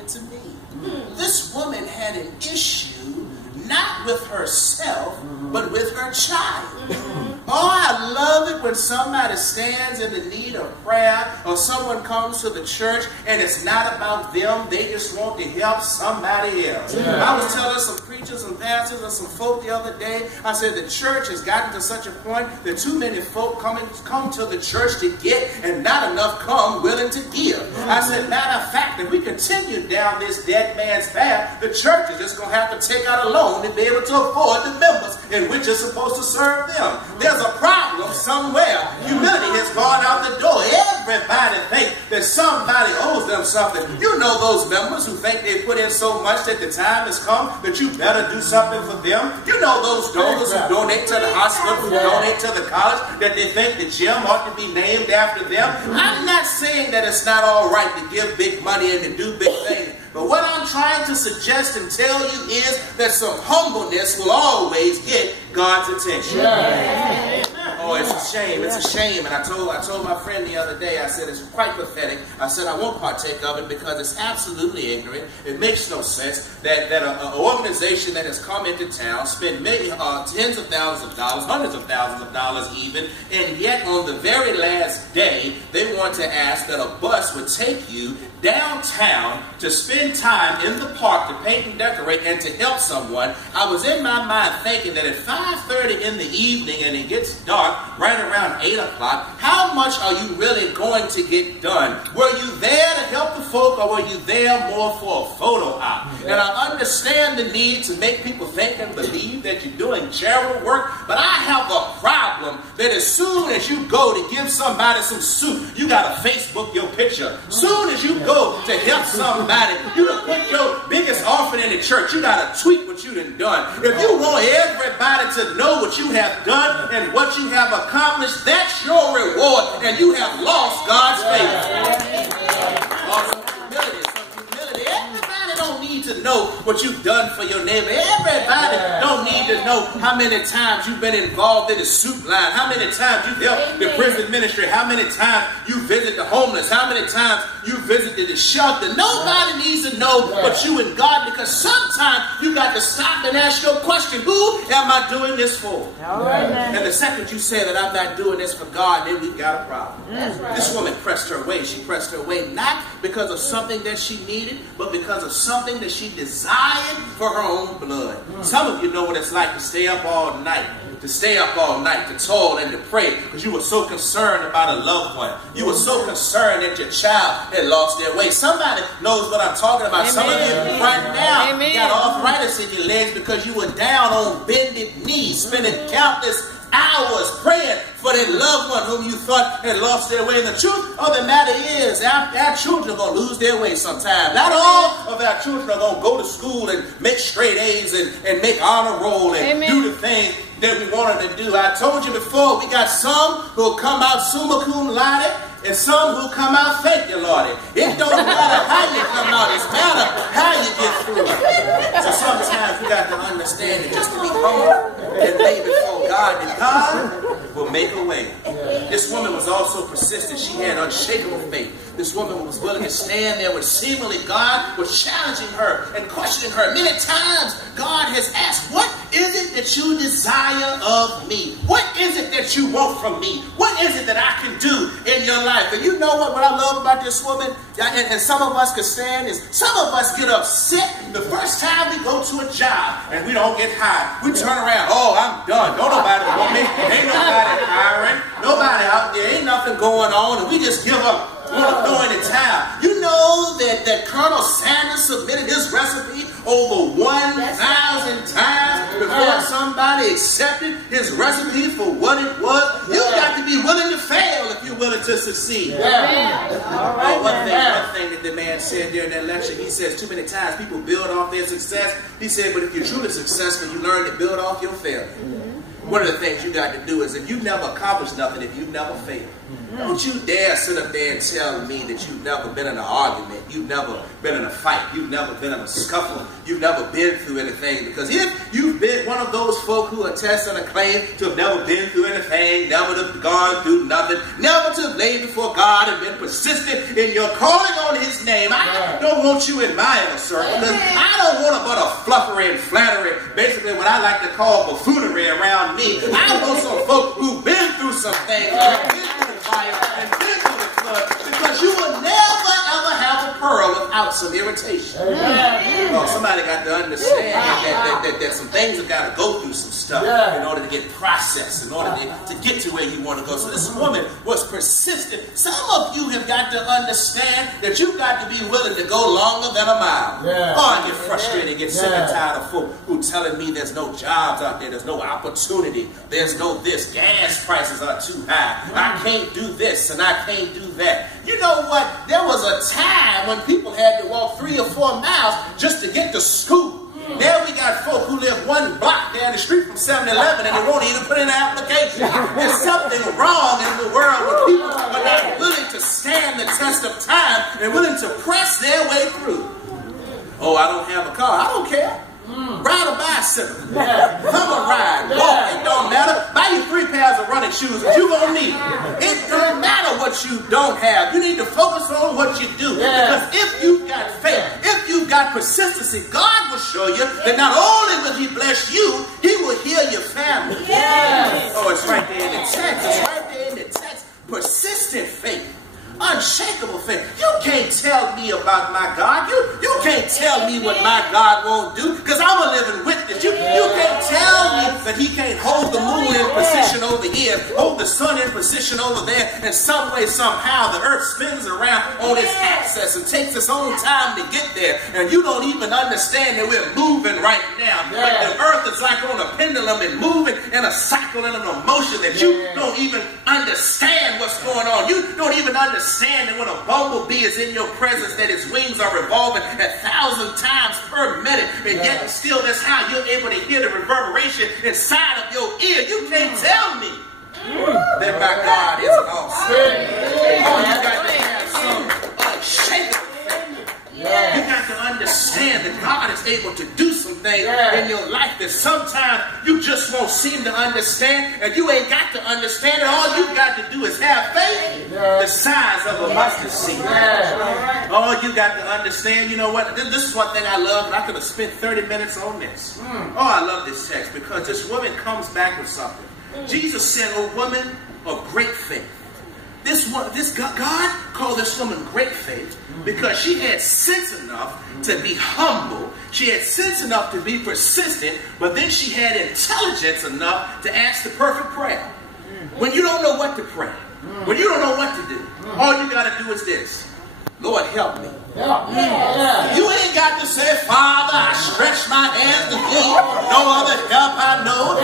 into me. This woman had an issue not with herself, but with her child. Oh, I love it when somebody stands in the need of prayer, or someone comes to the church and it's not about them. They just want to help somebody else. I was telling some preachers and pastors and some folk the other day, I said the church has gotten to such a point that too many folk come to the church to get and not enough come willing to give. I said, matter of fact, if we continue down this dead man's path, the church is just going to have to take out a loan to be able to afford the members in which is supposed to serve them. There's a problem somewhere. Humility has gone out the door. Everybody thinks that somebody owes them something. You know those members who think they put in so much that the time has come that you better do something for them. You know those donors who donate to the hospital, who donate to the college, that they think the gym ought to be named after them. I'm not saying that it's not all right to give big money and to do big things. But what I'm trying to suggest and tell you is that some humbleness will always get God's attention. Oh, it's a shame. It's a shame. And I told my friend the other day, I said, it's quite pathetic. I said, I won't partake of it because it's absolutely ignorant. It makes no sense that an organization that has come into town, spend tens of thousands of dollars, hundreds of thousands of dollars even, and yet on the very last day, they want to ask that a bus would take you downtown to spend time in the park to paint and decorate and to help someone. I was in my mind thinking that at 5:30 in the evening and it gets dark right around 8 o'clock, how much are you really going to get done? Were you there to help the folk, or were you there more for a photo op? And I understand the need to make people think and believe that you're doing charitable work, but I have a problem that as soon as you go to give somebody some soup, you got to Facebook your picture. Soon as you go to help somebody, you done put your biggest offering in the church, you got to tweet what you done. If you want everybody to know what you have done and what you have accomplished, that's your reward, and you have lost God's favor. Everybody don't need to know what you've done for your neighbor. Everybody don't need to know how many times you've been involved in the soup line, how many times you've helped the prison ministry, how many times you visit the homeless, how many times you visited the shelter. Nobody needs to know but you and God, because sometimes you got to stop and ask your question, who am I doing this for? And the second you say that I'm not doing this for God, then we've got a problem. This woman pressed her way. She pressed her way not because of something that she needed, but because of something that she desired for her own blood. Some of you know what it's like to stay up all night. To toil and to pray because you were so concerned about a loved one. You were so concerned that your child had lost their way. Somebody knows what I'm talking about. Amen. Some of you right now got arthritis in your legs because you were down on bended knees, spending countless hours praying for that loved one whom you thought had lost their way. And the truth of the matter is, our children are going to lose their way sometime. Not all of our children are going to go to school and make straight A's and make honor roll and do the thing that we wanted to do. I told you before, we got some who will come out summa cum laude and some who come out thank you, Lordy. It don't matter how you come out, it's matter how you get through it. So sometimes we got to understand that just to be humble and lay before God, and God will make a way. This woman was also persistent. She had unshakable faith. This woman was willing to stand there when seemingly God was challenging her and questioning her. Many times God has asked, what is it that you desire of me? What is it that you want from me? What is it that I can do in your life? And you know what I love about this woman, and some of us can stand, is some of us get upset the first time we go to a job and we don't get hired. We turn around, oh, I'm done. Don't nobody want me. Ain't nobody hiring. Nobody out there. Ain't nothing going on. And we just give up. Want to throw in the towel. You know that Colonel Sanders submitted his recipe over 1,000 times before somebody accepted his recipe for what it was. You got to be willing to fail if you're willing to succeed. One thing that the man said during that lecture, he says too many times people build off their success. He said, but if you're truly successful, you learn to build off your failure. One of the things you got to do is if you've never accomplished nothing, if you've never failed, Don't you dare sit up there and tell me that you've never been in an argument, you've never been in a fight, you've never been in a scuffle, you've never been through anything. Because if you've been one of those folk who attest and claim to have never been through anything, never to have gone through nothing, never to have laid before God and been persistent in your calling on his name, I don't want you in my inner circle. Because I don't want but a fluffery and flattery, basically what I like to call buffoonery around me. I want some folk who've been through some things, been through the fire and been through the flood, because you will never ever have a pearl without some irritation. Oh, somebody got to understand that some things have got to go through some stuff in order to get processed, in order to get to where you want to go. So this woman was persistent. Some of you have got to understand that you've got to be willing to go longer than a mile. Oh, I get frustrated, get sick and tired of folk who telling me there's no jobs out there, there's no opportunity, there's no this, gas prices are too high, I can't do this and I can't do that. You know what? There was a time when people had to walk 3 or 4 miles just to get to school. Now we got folk who live 1 block down the street from 7-Eleven and they won't even put in an application. There's something wrong in the world when people are not willing to stand the test of time and willing to press their way through. Oh, I don't have a car. I don't care. Ride a bicycle. Come a ride. Walk. It don't matter. Buy you 3 pairs of running shoes that you gonna need. It don't matter what you don't have. You need to focus on what you do. Because if you've got faith, if you've got persistency, God will show you that not only will he bless you, he will heal your family. Oh, it's right there in the text. It's right there in the text. Persistent faith. Unshakable faith. You can't tell me about my God. You can't tell me what my God won't do, because I'm a living witness. You can't tell me that he can't hold the moon in position over here, hold the sun in position over there, and some way, somehow, the earth spins around on its axis and takes its own time to get there. And you don't even understand that we're moving right now. But the earth is like on a pendulum and moving in a cycle and a motion that you don't even understand what's going on. You don't even understand that when a bumblebee is in your presence, that its wings are revolving 1,000 times per minute, and yet still that's how you're able to hear the reverberation inside of your ear. You can't tell me that my God isn't awesome. Oh, you got to have some unshakable faith. You got to understand that God is able to do some things in your life that sometimes you just won't seem to understand, and you ain't got to understand it. All you got to do is have faith the size of a mustard seed. All you got to understand, you know what? This is one thing I love, and I could have spent 30 minutes on this. Oh, I love this text because this woman comes back with something. Jesus said, "O woman of great faith." God called this woman great faith because she had sense enough to be humble. She had sense enough to be persistent, but then she had intelligence enough to ask the perfect prayer. When you don't know what to pray, when you don't know what to do, all you got to do is this: Lord, help me. You ain't got to say, Father, I stretch my hands to thee. No other help I know.